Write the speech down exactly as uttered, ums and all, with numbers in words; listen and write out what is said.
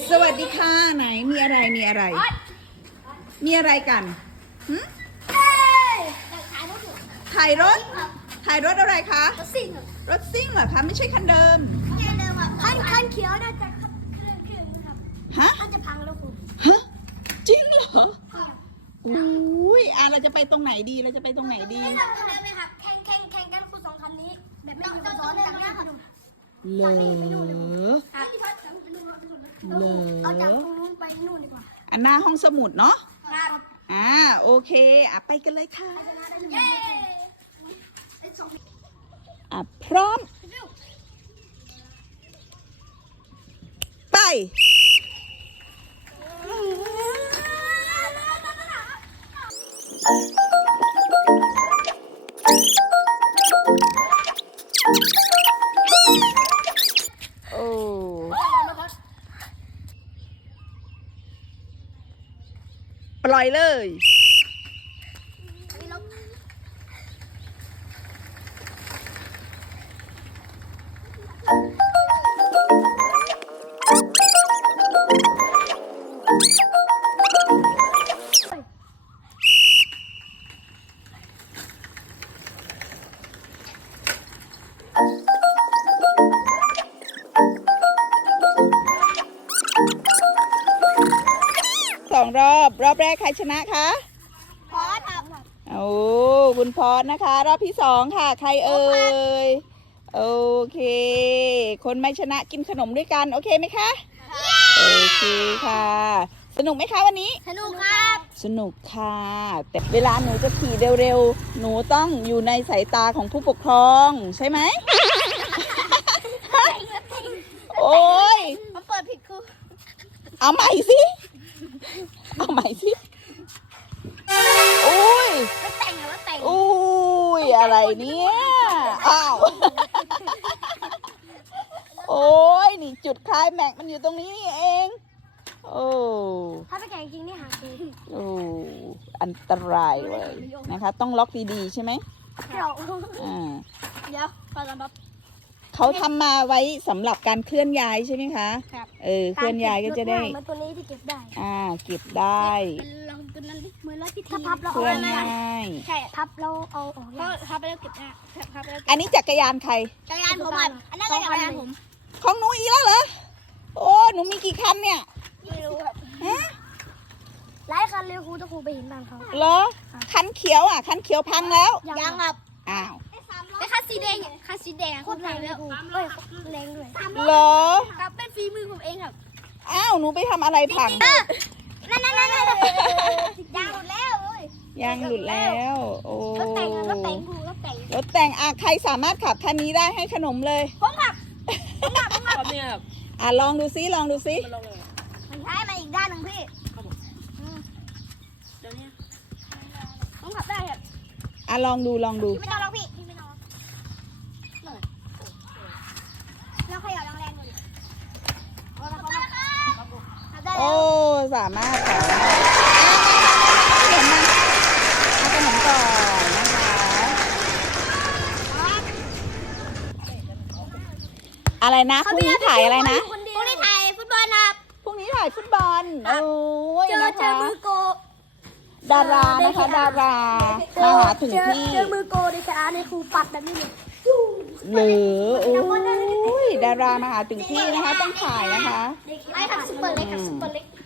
สวัสดีค่ะไหนมีอะไรมีอะไร มีอะไรกันหึถ่ายรถถ่ายรถอะไรคะรถซิ่งรถซิ่งเหรอคะไม่ใช่คันเดิมคันคันเขียวน่าจะเครื่องเครื่องนะครับฮะน่าจะพังแล้วคุณฮะจริงเหรออุ้ยอ่ะเราจะไปตรงไหนดีเราจะไปตรงไหนดีไม่ทำคันเดิมเลยครับแข่งแข่งแข่งกันคุณสองคันนี้แบบไม่มีคนซ้อนจากหน้าคุณเหรอเหรอเอาจากตรงนู้นไปนู่นดีกว่าอันหน้าห้องสมุดเนาะครับอ่าโอเคอ่ะไปกันเลยค่ะเย้อ่ะพร้อมไปโอ้ปล่อยเลยสองรอบรอบแรกใครชนะคะพอสครับโอ้คุณพอสนะคะรอบที่สองค่ะใครเอ่ยโอเคคนไม่ชนะกินขนมด้วยกันโอเคไหมคะโอเคค่ะสนุกไหมคะวันนี้สนุกครับสนุกค่ะแต่เวลาหนูจะขี่เร็วๆหนูต้องอยู่ในสายตาของผู้ปกครองใช่ไหม โอ้ยมาเปิดผิดครูเอาใหม่สิเอาใหม่สิโอ้ยแล้วแต่งแล้วแต่งโอ้ยอะไรเนี่ยอ้าวโอ้ยนี่จุดคลายแม็กมันอยู่ตรงนี้นี่เองโอ้ถ้าไปแข่งจริงนี่หาคือโอ้อันตรายเลยนะคะต้องล็อกดีๆใช่ไหมเดี๋ยวอ่าเดี๋ยวก่อนนะเขาทำมาไว้สำหรับการเคลื่อนย้ายใช่ไหมคะครับเออเคลื่อนย้ายก็จะได้เหมือนตัวนี้ที่เก็บได้อ่าเก็บได้เป็นลองตัวนั้นเหมือนรถที่ถ้าพับแล้วเคลื่อนย้ายใช่พับแล้วเอาออกก็พับไปแล้วเก็บได้พับไปแล้วอันนี้จักรยานใครจักรยานผมอ่ะอันนั้นก็จักรยานผมของหนูอีกแล้วเหรอโอ้หนูมีกี่คันเนี่ยไม่รู้ครับฮะหลายคันเลยครูจะครูไปเห็นบ้านเขาเหรอคันเขียวอ่ะคันเขียวพังแล้วยังครับอ้าวไอ้คันสีแดงคันสีแดงโคตรแรงเลยครูเอ้ยแรงด้วยเหรอครับเป็นฝีมือผมเองครับอ้าวหนูไปทำอะไรพังนั่นนั่นนั่นยางหลุดแล้วเอ้ยยางหลุดแล้วโอ้รถแต่งรถแต่งครูรถแต่งรถแต่งอ่ะใครสามารถขับคันนี้ได้ให้ขนมเลยผมขับผมขับผมขับเนี่ยครับอ่ะลองดูซิลองดูซิมันใช้มาอีกด้านหนึ่งพี่เดี๋ยวนี้ผมขับได้ครับอ่ะลองดูลองดูพี่ไม่ต้องลองพี่พี่ไม่ต้องเราขยับแรงๆดูดิโอ้สามารถสามารถขนมมาเอาขนมก่อนนะคะอะไรนะพรุ่งนี้ถ่ายอะไรนะพรุ่งนี้ถ่ายฟุตบอลครับพรุ่งนี้ถ่ายฟุตบอลโอ้ยเจอนะเจอคะมือโกดารานะคะดารามาหาถึงที่เจอมือโกในสนามในครูปัดแบบนี้เลยหรือโอ้ยดารามาหาถึงที่นะคะต้องถ่ายนะคะไอ้ทำซุปเปอร์เล็กครับซุปเปอร์เล็ก